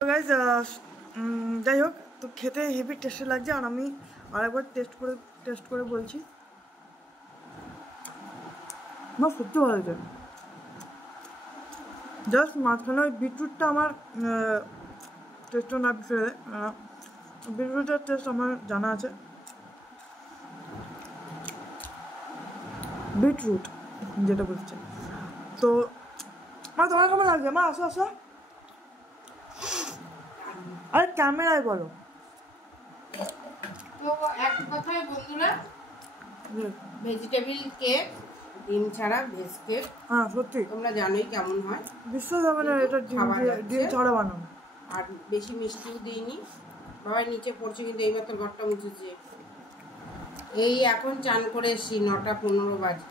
Guys যাই হোক, তো খেতে হেভি টেস্টি লাগছে। আর আমি আরেকবার টেস্ট করে বলছি, না সত্যি ভালো লাগছে। জাস্ট মাঝখানে ওই বিটরুটটা আমার টেস্টটা না ফেলে, বিটরুটের টেস্ট আমার জানা আছে। বিটরুট যেটা বলছে, তো মা তোমার কেমন লাগছে? মা আসো আসো, আরে ক্যামেরায় বলো। তো এক কথায় বন্ধুরা, ভেজিটেবিল কেক, ডিম ছাড়া ভেজ কেক, হ্যাঁ সত্যি তোমরা জানোই কেমন হয়, বিশ্বাস হবে না এটা ডিম ছাড়া বানানো। আর বেশি মিষ্টিও দিইনি। বাবা নিচে পড়ছে, কিন্তু এইমাত্র ঘরটা মুছেছে। এই এখন চান করে এসছি, 9:15 বাজে।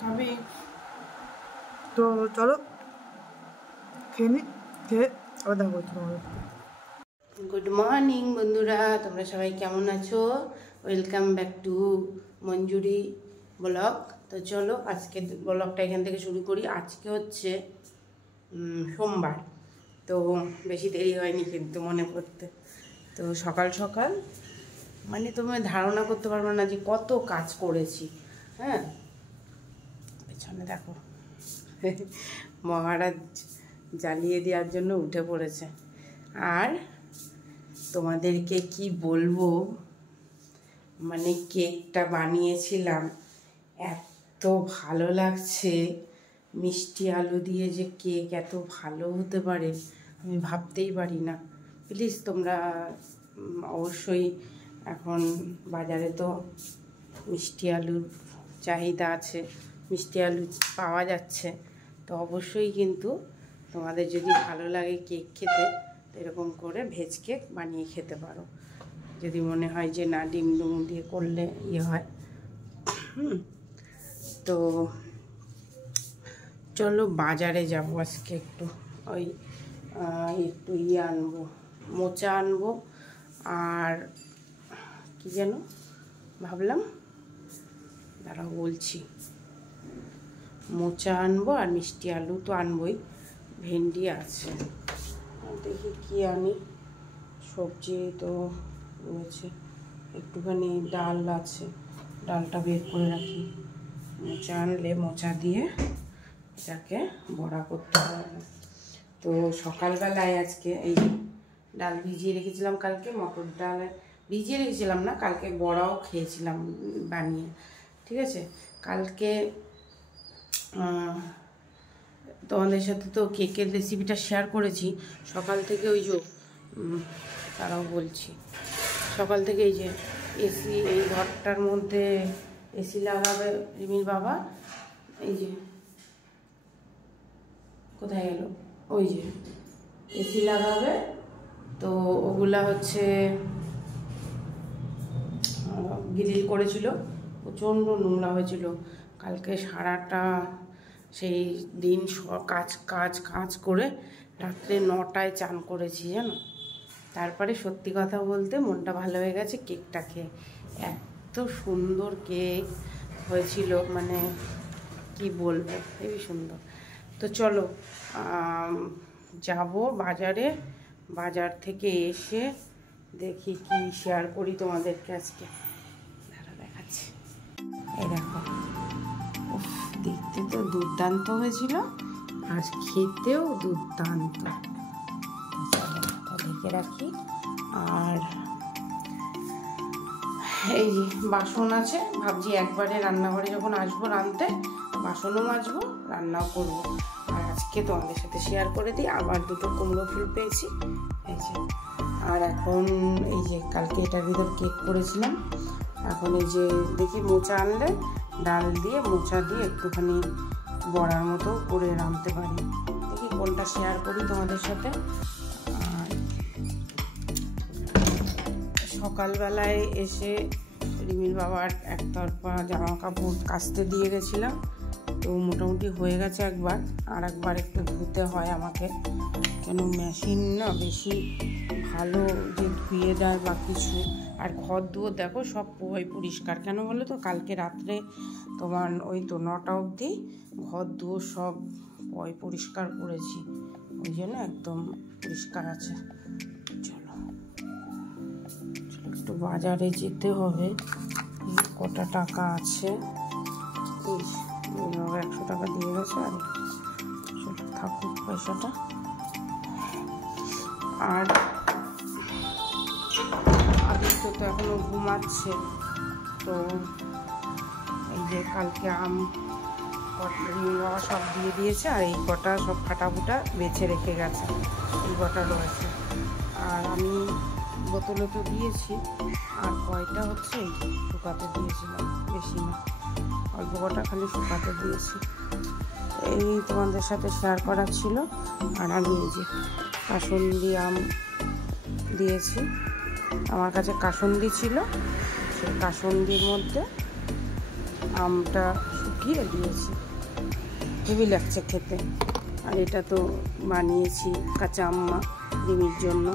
খাবি? তো চলো খেয়ে নি, খেয়ে আবার দেখা করছি তোমাদের। গুড মর্নিং বন্ধুরা, তোমরা সবাই কেমন আছো? Welcome back to Manjuri blog. তো চলো আজকে ব্লগটা এখান থেকে শুরু করি। আজকে হচ্ছে সোমবার, তো বেশি দেরি হয়নি কিন্তু মনে করতে। তো সকাল সকাল মানে তুমি ধারণা করতে পারবে না যে কত কাজ করেছি। হ্যাঁ, পেছনে দেখো মহারাজ জ্বালিয়ে দেওয়ার জন্য উঠে পড়েছে। আর তোমাদেরকে কি বলবো, মানে কেকটা বানিয়েছিলাম, এত ভালো লাগছে। মিষ্টি আলু দিয়ে যে কেক এত ভালো হতে পারে আমি ভাবতেই পারি না। প্লিজ তোমরা অবশ্যই, এখন বাজারে তো মিষ্টি আলুর চাহিদা আছে, মিষ্টি আলু পাওয়া যাচ্ছে। তো অবশ্যই কিন্তু তোমাদের যদি ভালো লাগে কেক খেতে, এরকম করে ভেজ কেক বানিয়ে খেতে পারো। যদি মনে হয় যে না ডিম দিয়ে করলে ইয়ে হয়। তো চলো বাজারে যাবো আজকে, একটু ওই একটু ইয়ে আনবো, মোচা আনবো, আর কি যেন ভাবলাম, দাঁড়াও বলছি। মোচা আনবো আর মিষ্টি আলু তো আনবোই, ভেন্ডি আছে, দেখি কি আনি। সবজি তো রয়েছে, একটুখানি ডাল আছে, ডালটা বের করে রাখি। মোচা আনলে মোচা দিয়ে এটাকে বড়া করতে হবে। তো সকালবেলায় আজকে এই ডাল ভিজিয়ে রেখেছিলাম, কালকে মটর ডাল ভিজিয়ে রেখেছিলাম না, কালকে বড়াও খেয়েছিলাম বানিয়ে। ঠিক আছে, কালকে তোমাদের সাথে তো কেকের রেসিপিটা শেয়ার করেছি। সকাল থেকে ওই যে তারাও বলছি, সকাল থেকে এই যে এসি, এই ঘরটার মধ্যে এসি লাগাবে রিমির বাবা। এই যে কোথায় গেল, ওই যে এসি লাগাবে, তো ওগুলা হচ্ছে গ্রিল করেছিল, প্রচণ্ড নোংরা হয়েছিল। কালকে সারাটা সেই দিন কাজ কাজ কাজ করে রাত্রে 9টায় চান করেছি জানো। তারপরে সত্যি কথা বলতে মনটা ভালো হয়ে গেছে কেকটা খেয়ে। এত সুন্দর কেক হয়েছিল, মানে কি বলবো, হেবি সুন্দর। তো চলো যাব বাজারে, বাজার থেকে এসে দেখি কি শেয়ার করি তোমাদেরকে আজকে। দেখাচ্ছি, এই দেখো, দেখতে তো দুর্দান্ত হয়েছিল আর খেতেও দুর্দান্ত। ঢেকে রাখি। আর এই যে বাসন আছে, ভাবছি একবারে রান্নাঘরে যখন আসবো রাঁধতে, বাসনও মাজবো, রান্নাও করবো। আর আজকে তোমাদের সাথে শেয়ার করে দিই, আবার 2টো কুমড়ো ফুল পেয়েছি এই যে। আর এখন এই যে কালকে এটার ভিতর কেক করেছিলাম, এখন এই যে দেখি মোচা আনলে ডাল দিয়ে মোচা দিয়ে একটুখানি বড়ার মতো করে রাঁধতে পারি। দেখি কোনটা শেয়ার করি তোমাদের সাথে। আর সকালবেলায় এসে রিমির বাবার একতরফা জামা কাপড় কাচতে দিয়ে গেছিলাম, তো মোটামুটি হয়ে গেছে একবার, আর একবার একটু ধুতে হয় আমাকে, কেন মেশিন না বেশি ভালো যে ধুয়ে দেয় বা কিছু, আর ঘর দুয়ার দেখো সব পরিষ্কার, কেন বলো তো কালকে রাত্রে তোমার ওই তো 9টা অবধি ঘর দুয়ার সব পরিষ্কার করেছি, ওই জন্য একদম পরিষ্কার আছে। চলো একটু বাজারে যেতে হবে, কটা টাকা আছে, 100 টাকা দিয়ে গেছে, আর চলো থাকুক পয়সাটা। আর আদিত্য তো এখনো ঘুমাচ্ছে, তো এই যে কালকে আম বাবা সব দিয়ে দিয়েছে, আর এই কটা সব ফাটাফুটা বেছে রেখে গেছে, এই কটা রয়েছে। আর আমি বোতলে তো দিয়েছি, আর কয়টা হচ্ছে এই শুকাতে দিয়েছিলাম, বেশি না, অল্প কটা খালি শুকাতে দিয়েছি। এই তোমাদের সাথে শেয়ার করা ছিল। আর আমি এই যে কাসুন্দি আম দিয়েছি, আমার কাছে কাসুন্দি ছিল, সেই কাসুন্দির মধ্যে আমটা শুকিয়ে দিয়েছি, হেভি লাগছে খেতে। আর এটা তো বানিয়েছি কাঁচা আম্মা ডিমির জন্য।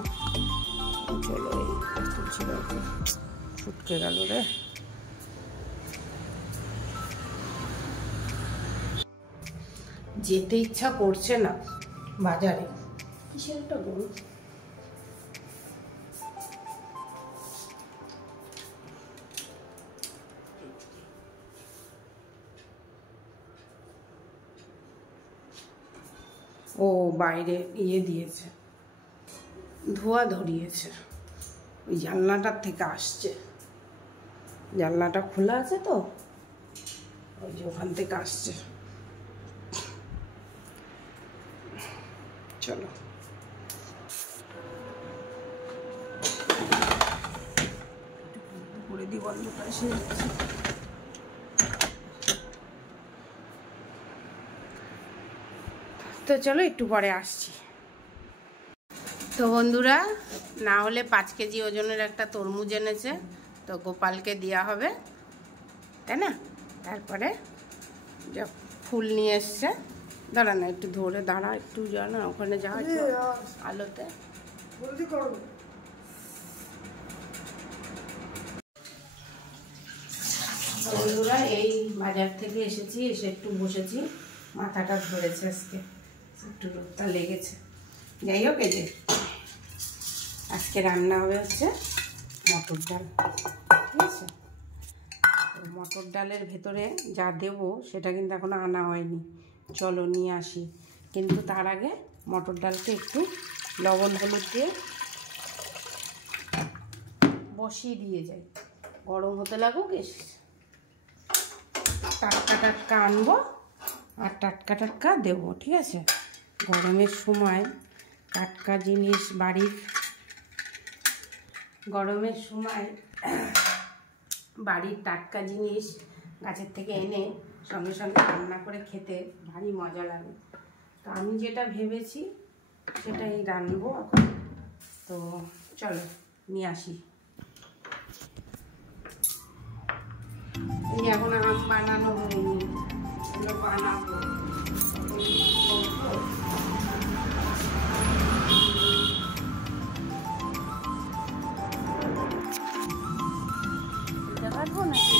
চলো এই ছিল, ছুটকে গেল রে। যেতে ইচ্ছা করছে না বাজারে, কিসের একটা গরু। ও বাইরে দিয়েছে, ধোয়া ধরিয়েছে, ওই জানলাটার থেকে আসছে, জানলাটা খোলা আছে তো, ওই যে ওখান থেকে আসছে। চলো করে দিই, বন্ধটা এসে যাচ্ছে। তো চলো একটু পরে আসছি। তো বন্ধুরা, না হলে 5 কেজি ওজনের একটা তরমুজ এনেছে, তো গোপালকে দেওয়া হবে, তাই না? তারপরে যা ফুল নিয়ে এসছে, দাঁড়া না একটু ধরে দাঁড়া, একটু যা না ওখানে যাওয়া আলোতে। বন্ধুরা, এই বাজার থেকে এসেছি, এসে একটু বসেছি, মাথাটা ধরেছে আজকে, একটু রোদটা লেগেছে। যাই হোক, এই যে আজকে রান্না হবে হচ্ছে মটর ডাল, ঠিক আছে? মটর ডালের ভেতরে যা দেব সেটা কিন্তু এখনো আনা হয়নি, চলো নিয়ে আসি। কিন্তু তার আগে মটর ডালকে একটু লবণ হলুদ দিয়ে বসিয়ে দিয়ে যাই, গরম হতে লাগুক, টাটকা টাটকা আনবো আর টাটকা টাটকা দেবো, ঠিক আছে? গরমের সময় টাটকা জিনিস বাড়ির টাটকা জিনিস গাছের থেকে এনে সঙ্গে সঙ্গে রান্না করে খেতে ভারী মজা লাগে। তো আমি যেটা ভেবেছি সেটাই রান্নবো এখন। তো চলো নিয়ে আসি। এখন আম বানানো হয়নি, এগুলো বানাবো। কাটবো নাকি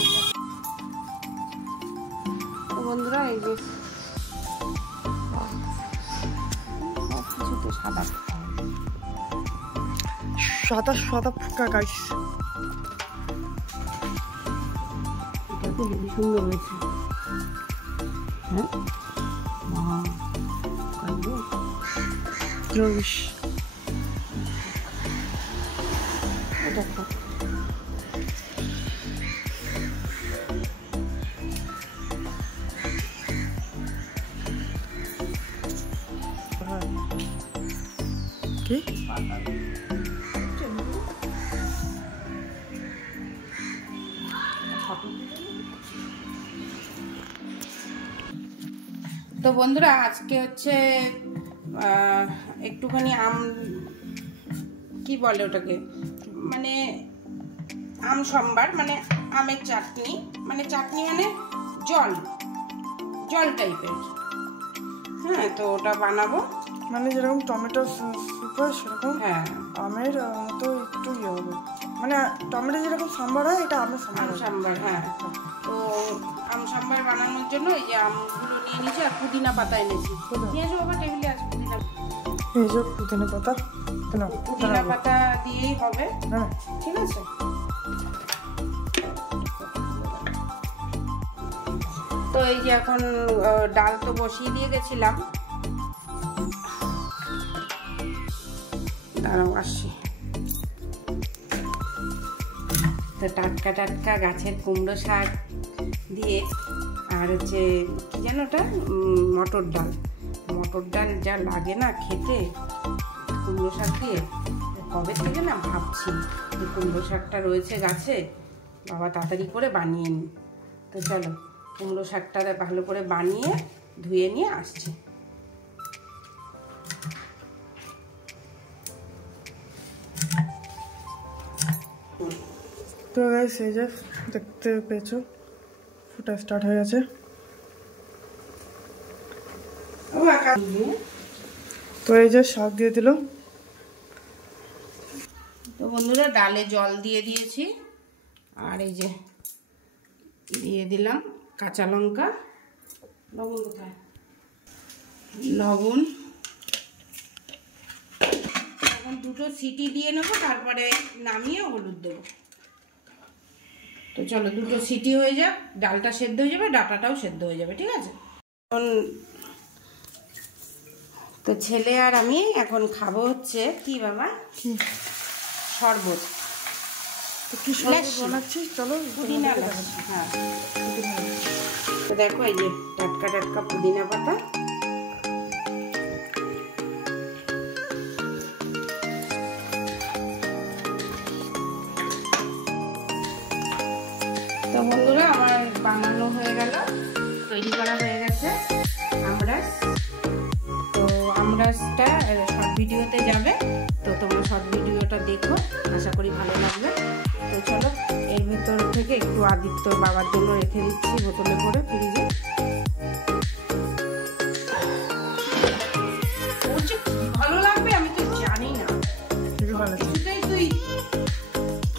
বন্ধুরা? এই যে কিছুতে সাদা সাদা সাদা ফুকা গাইস, এটা তো খুবই সুন্দর হয়েছে। হ্যাঁ, দেখো কি তো বন্ধুরা, আজকে হচ্ছে একটুখানি আম, কি বলে ওটাকে, মানে আম সম্বার, মানে আমের চাটনি, মানে চাটনি মানে জল জল টাইপের। হ্যাঁ, তো ওটা বানাবো। মানে যেরকম টমেটো স্যুপ হয় সেরকম হ্যাঁ আমের মতো একটু ইয়ে হবে, মানে টমেটো যেরকম সাম্বার হয় এটা আমের সাম্বার আম হবে। সাম্বার, হ্যাঁ। তো আম সাম্বার বানানোর জন্য এই যে আমগুলো নিয়ে নিয়েছি আর পুদিনা পাতা এনেছি। নিয়ে আসো বাবা, টেবিলে আছে পুদিনা। এই যে পুদিনা পাতা, পুদিনা পাতা দিয়েই হবে, হ্যাঁ ঠিক আছে। তো এই যে এখন ডাল তো বসিয়ে দিয়ে গেছিলাম, দাঁড়াও আসছি। তো টাটকা টাটকা গাছের কুমড়ো শাক দিয়ে আর হচ্ছে কি যেন ওটা মটর ডাল যা লাগে না খেতে কুমড়ো শাক দিয়ে, কবে থেকে না ভাবছি যে কুমড়ো শাকটা রয়েছে গাছে, বাবা তাড়াতাড়ি করে বানিয়ে নিই। তো চলো কুমড়ো শাকটা ভালো করে বানিয়ে ধুয়ে নিয়ে আসছি। তো গাইস এই যে দেখতে পেয়েছো ফুটা স্টার্ট হয়ে গেছে। তো এই যে শাক দিয়ে দিল। তো বন্ধুরা ডালে জল দিয়ে দিয়েছি, আর এই যে দিয়ে দিলাম কাঁচা লঙ্কা, লবণ কোথায়, লবণ। এখন দুটো সিটি দিয়ে নেবো, তারপরে নামিয়ে হলুদ দেবো। তো চলো দুটো সিটি হয়ে যাক, ডালটা সেদ্ধ হয়ে যাবে, ডাঁটাটাও সেদ্ধ হয়ে যাবে, ঠিক আছে। এখন তো ছেলে আর আমি এখন খাবো হচ্ছে কি বাবা, শরবত। তো কি শরবত বানাচ্ছি চলো। পুদিনা লাচ্ছি, হ্যাঁ। তো দেখো এই যে টাটকা টাটকা পুদিনা পাতা, তো বন্ধুরা আমার বানানো হয়ে গেল, তৈরি করা হয়ে গেছে আমরাস। তো আমরাসটা শর্ট ভিডিওতে যাবে, তো তোমরা শর্ট ভিডিওটা দেখো, আশা করি ভালো লাগবে। তো চলো এর ভেতর থেকে একটু আদিত্য বাবার জন্য রেখে দিচ্ছি বোতলে করে ফ্রিজে। ভালো লাগবে আমি তো জানি না, খুবই ভালো আছে তুই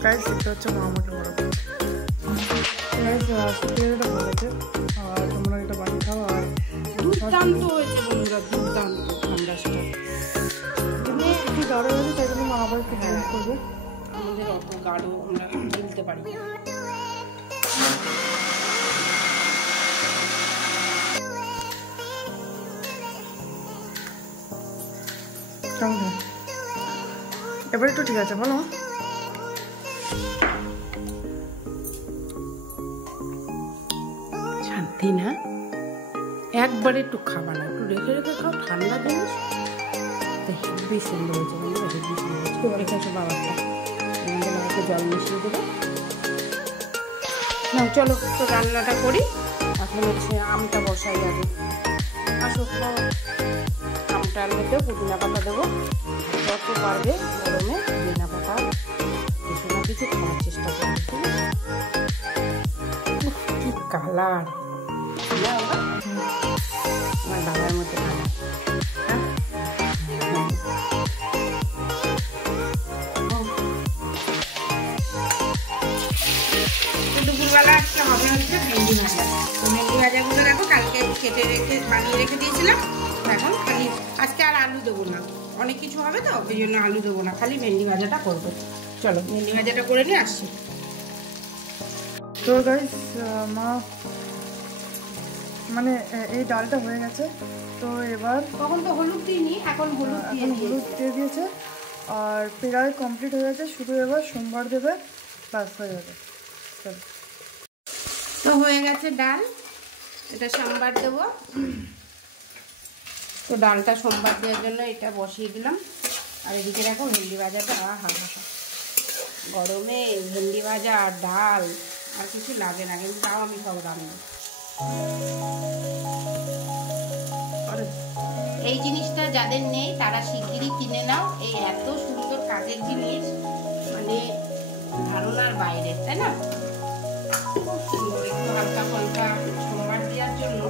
গাইস। এটা হচ্ছে মা আমাকে বড় গাইস, এটা ভালো আছে। আর তোমরা এটা বানিয়ে খাও। আর দুর্দান্ত হয়েছে বন্ধুরা, দুর্দান্ত আমরাসটা। একটু গাঢ় হয়েছে, তাই জন্য মা আবার একটু হেল্প করবে। আমাদের অত গাঢ় আমরা গিলতে পারি না। কেমন হয় এবার? একটু ঠিক আছে বলো। শান্তি না, একবারে একটু খাবা না, একটু রেখে রেখে খাও, ঠান্ডা জিনিস। তো হেভি সুন্দর হয়েছে বন্ধুরা, হেভি সুন্দর হয়েছে। রেখে আসো বাবারটা, আমাদের বাবাকে জল মিশিয়ে দেবো। না চলো তো রান্নাটা করি। এখন হচ্ছে আমটা বসাই আগে, আসো আমটার মধ্যে পুদিনা পাতা দেবো, যত পারবে গরমে পুদিনা পাতা কিছু না কিছু খাওয়ার চেষ্টা করবে, ঠিক আছে। কি কালার আমার বাবার মতো কালার, হ্যাঁ। দুপুরবেলা আজকে হবে হচ্ছে ভেন্ডি ভাজা। তো ভেন্ডি ভাজাগুলো দেখো কালকে কেটে রেখে বানিয়ে রেখে দিয়েছিলাম। এখন খালি আজকে আর আলু দেবো না, অনেক কিছু হবে তো ওই জন্য আলু দেবো না, খালি ভেন্ডি ভাজাটা করবো। চলো ভেন্ডি ভাজাটা করে নিয়ে আসছি। তো গাইস মা মানে এই ডালটা হয়ে গেছে। তো এবার তখন তো হলুদ দিইনি, এখন হলুদ দিয়ে দিয়েছে। আর প্রায় কমপ্লিট হয়ে গেছে, শুধু এবার সোমবার দেবে, ব্যাস হয়ে যাবে। তো হয়ে গেছে ডাল, এটা সোমবার দেবো। তো ডালটা সোমবার দেওয়ার জন্য এটা বসিয়ে দিলাম। আর এদিকে দেখো ভেন্ডি ভাজাটা, হা গরমে ভেন্ডি ভাজা আর ডাল আর কিছু লাগে না, কিন্তু তাও আমি সব রান্না। এই জিনিসটা যাদের নেই তারা শিগগিরই কিনে নাও, এই এত সুন্দর কাজের জিনিস, মানে ধারণার বাইরে, তাই না? খুব সুন্দর, একটু হালকা ফলকা সোমবার দেওয়ার জন্য।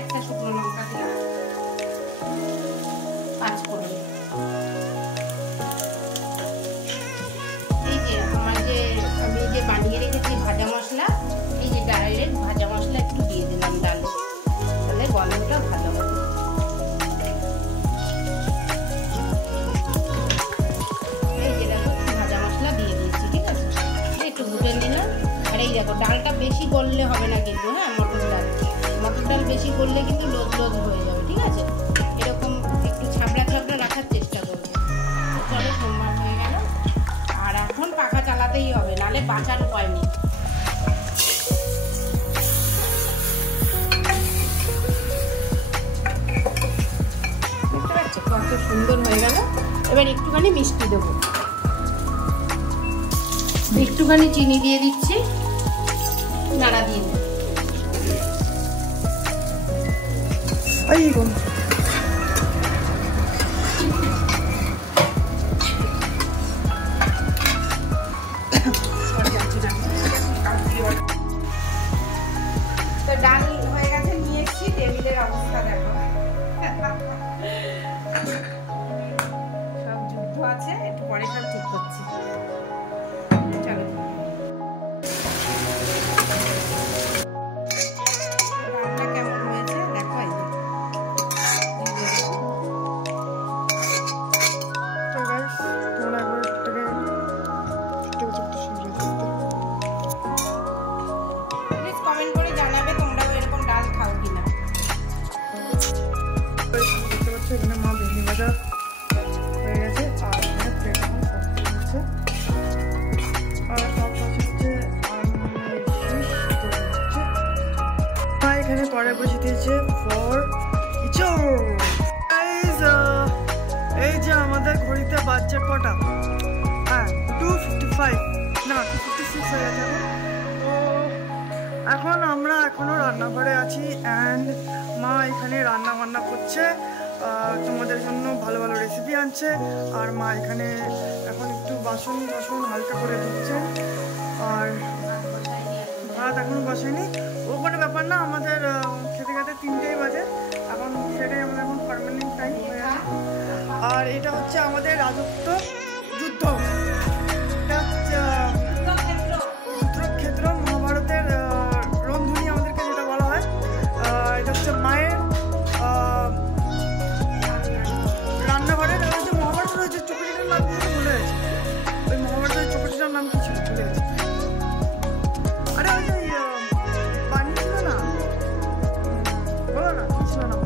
একটা শুকনো লঙ্কা পাঁচফোড়ন, এই যে আমার যে আমি যে বানিয়ে রেখেছি ভাজা মশলা, এই যে ডাইরেক্ট ভাজা মশলা একটু দিয়ে দিলাম ডালে, তাহলে গন্ধটা ভালো হবে। এই যে দেখো ভাজা মশলা দিয়ে দিয়েছি, ঠিক আছে, একটু ভুজে নিলাম। আর এই দেখো ডালটা বেশি গললে হবে না কিন্তু, হ্যাঁ মটর ডাল বেশি গললে কিন্তু লোজ লোজ হয়ে যাবে, ঠিক আছে, এরকম একটু ছাবড়া ছাবড়া রাখার চেষ্টা করবে। চলো সোমবার হয়ে গেল, আর এখন পাখা চালাতেই হবে, নাহলে বাঁচার উপায় নেই। দেখতে পাচ্ছ কত সুন্দর হয়ে গেল। এবার একটুখানি মিষ্টি দেবো, একটুখানি চিনি দিয়ে দিচ্ছি, নাড়া দিয়ে দেবো। তো ডাল হয়ে গেছে, নিয়ে এসেছি, টেবিলের অবস্থা দেখো, সব যুদ্ধ আছে, একটু পরে সব ঠিক করছি। চলো ডালটা কেমন হয়েছে দেখো। প্লিজ কমেন্ট করে জানাবে তোমরাও এরকম ডাল খাও কিনা। দেখতে পাচ্ছ এখানে মা ভেন্ডি ভাজা হয়ে গেছে, আর এখানে প্লেট এখন সবজি হচ্ছে, আর সব হচ্ছে মা এখানে কড়াই বসে দিয়েছে ফর ইঁচড়। এই যে আমাদের ঘড়িতে বাজছে কটা, হ্যাঁ 2:55 না 2:56 হয়ে গেছে। এখন আমরা এখনো রান্নাঘরে আছি, অ্যান্ড মা এখানে রান্না বান্না করছে, তোমাদের জন্য ভালো ভালো রেসিপি আনছে। আর মা এখানে এখন একটু বাসন হালকা করে ধুচ্ছে, আর ভাত এখনো বসায়নি। ও কোনো ব্যাপার না, আমাদের খেতে খেতে 3টেই বাজে, এখন সেটাই আমাদের এখন পার্মানেন্ট টাইম হয়ে আছে। আর এটা হচ্ছে আমাদের রাজত্ব যুদ্ধ, এটা হচ্ছে যুদ্ধক্ষেত্র, মহাভারতের রন্ধনী আমাদেরকে যেটা বলা হয়। এটা হচ্ছে মায়ের রান্নাঘরে রয়েছে মহাভারত, রয়েছে চোখটিটার নাম কি ভুলে গেছে, ওই মহাভারতের চোখটিটার নাম কি ছিল ভুলে গেছে। আরে ওই যে বাণী ছিল না, বলো না কি ছিল না,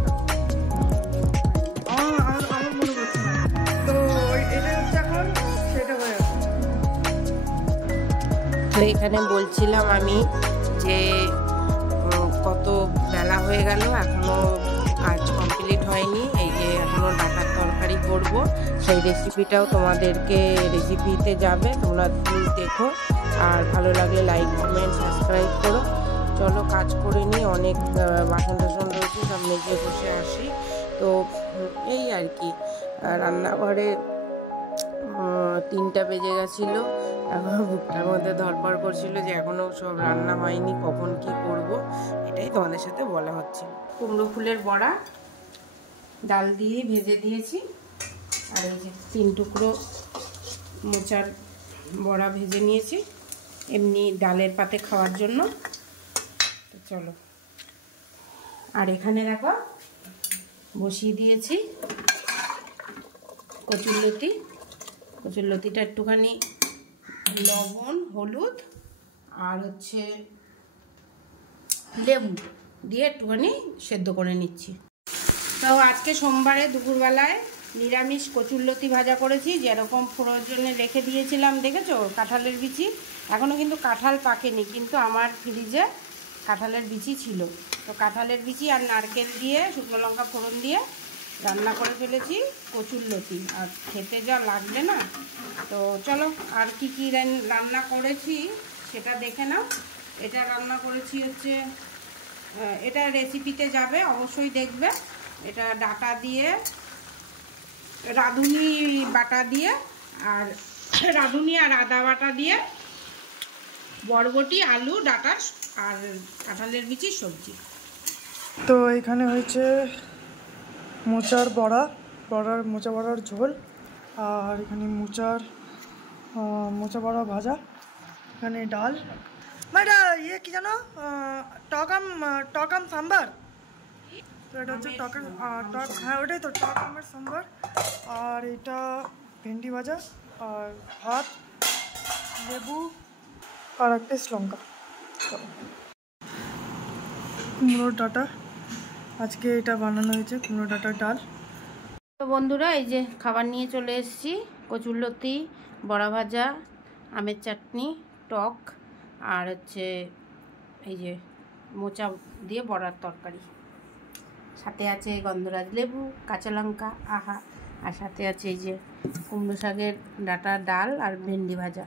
আমার মনে পড়ছে না। তো এটাই হচ্ছে এখন সেটা হয়ে গেছে। তো এখানে বলছিলাম আমি যে কত বেলা হয়ে গেল, এখনো কাজ কমপ্লিট হয়নি। এই যে এখনো ডাটার তরকারি করব, সেই রেসিপিটাও তোমাদেরকে রেসিপিতে যাবে, তোমরা দেখো, আর ভালো লাগলে লাইক কমেন্ট সাবস্ক্রাইব করো। চলো কাজ করে নিই, অনেক বাসন টাসন রয়েছে, সব মেজে বসে আসি। তো এই আর কি, রান্নাঘরে 3টা বেজে গেছিলো, এখন বুকটার মধ্যে ধরপড় করছিল যে এখনো সব রান্না হয়নি, কখন কি করব, এটাই তোমাদের সাথে বলা হচ্ছে। কুমড়ো ফুলের বড়া ডাল দিয়ে ভেজে দিয়েছি, আর এই যে 3 টুকরো মোচার বড়া ভেজে নিয়েছি, এমনি ডালের পাতে খাওয়ার জন্য। তো চলো, আর এখানে দেখো বসিয়ে দিয়েছি কচুরলতিটা একটুখানি লবণ হলুদ আর হচ্ছে লেবু দিয়ে একটুখানি সেদ্ধ করে নিচ্ছি। তো আজকে সোমবারে দুপুরবেলায় নিরামিষ কচুরলতি ভাজা করেছি, যেরকম প্রয়োজনে রেখে দিয়েছিলাম, দেখেছো কাঁঠালের বিচি, এখনও কিন্তু কাঁঠাল পাকেনি, কিন্তু আমার ফ্রিজে কাঁঠালের বিচি ছিল। তো কাঁঠালের বিচি আর নারকেল দিয়ে শুকনো লঙ্কা ফোড়ন দিয়ে রান্না করে ফেলেছি কচুরলতি, আর খেতে যা লাগবে না। তো চলো আর কি কি রান্না করেছি সেটা দেখে নাও। এটা রান্না করেছি হচ্ছে, এটা রেসিপিতে যাবে, অবশ্যই দেখবে। এটা ডাটা দিয়ে, রাঁধুনি বাটা দিয়ে, আর রাঁধুনি আর আদা বাটা দিয়ে বরবটি আলু ডাটা আর কাঁঠালের বিচির সবজি। তো এখানে হয়েছে মোচার বড়া, মোচা বড়ার ঝোল, আর এখানে মোচা বড়া ভাজা, এখানে ডাল, এটা ইয়ে কি জানো, টক আম সাম্বার। তো এটা হচ্ছে টক, হ্যাঁ ওটাই তো টক আমের সাম্বার। আর এটা ভেন্ডি ভাজা, আর ভাত, লেবু, আর একটা লঙ্কা। কুমড়োর ডাঁটা, আজকে এটা বানানো হয়েছে, কুমড়ো ডাঁটার ডাল। তো বন্ধুরা, এই যে খাবার নিয়ে চলে এসেছি, কচুরলতি, বড়া ভাজা, আমের চাটনি, টক, আর হচ্ছে এই যে মোচা দিয়ে বড়ার তরকারি, সাথে আছে গন্ধরাজ লেবু, কাঁচা লঙ্কা, আহা, আর সাথে আছে এই যে কুমড়ো শাকের ডাঁটার ডাল আর ভেন্ডি ভাজা।